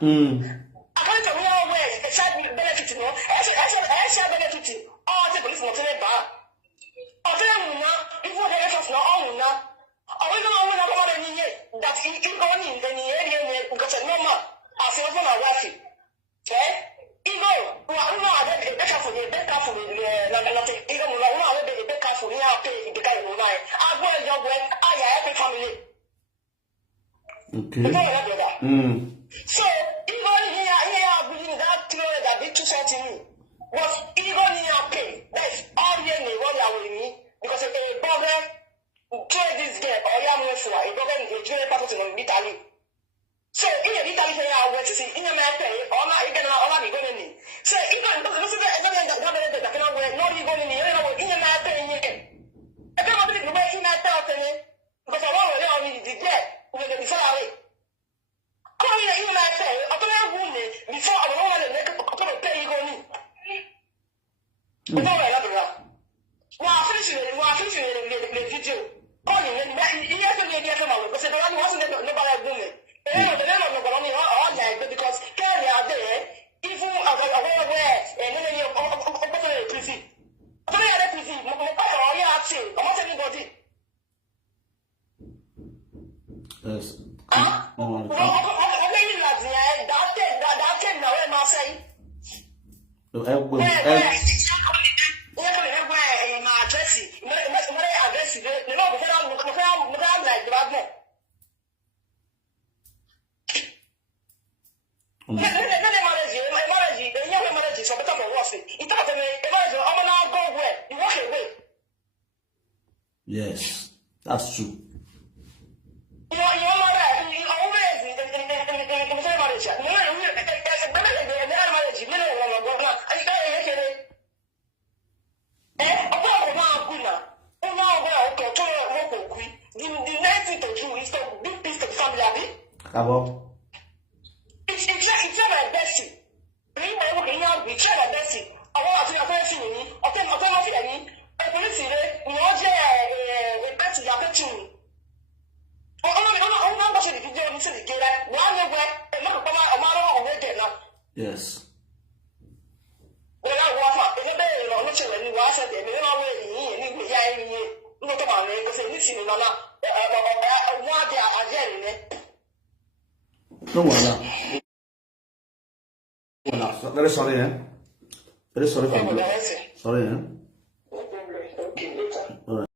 According to me, always the child benefit, no. I share benefit. Oh, the police not telling back. Oh, tell me now. Before the rest of no on now. Oh, we don't know about any that in only in the area because no more. I feel for my wife. Okay? You know, I bet a better for the better for the even when I will be a better for me. I'll pay the guy who I go a job when I have a family. Okay. So, even here, I believe that theory that they took something was even here pay. That's all the name what you are with me. Because a brother trade this girl, or you are for a brother in the junior person in Italy. So, in Italy, I went to see in America, or not even all of you going in. So, even this is the government that cannot wear, not you going in, in America, in here. I cannot believe the way in that town, because I want to know the dead with the salary. In my pay, I don't have women before I don't want to make a pay you go in. Well, finishing the video. Calling and he has to be careful because the one wasn't nobody woman. The name of nobody all that because carry out there, even aware and then you're prison. I don't have prison, all you have to say, almost anybody. Yes. Yes, that's true. Abo. It's my bestie. We share my bestie. I want to see me. Okay, I police it. We all share a bestie that can chew. Yes. Don't worry. Very sorry, eh? Very sorry for you. Sorry, eh?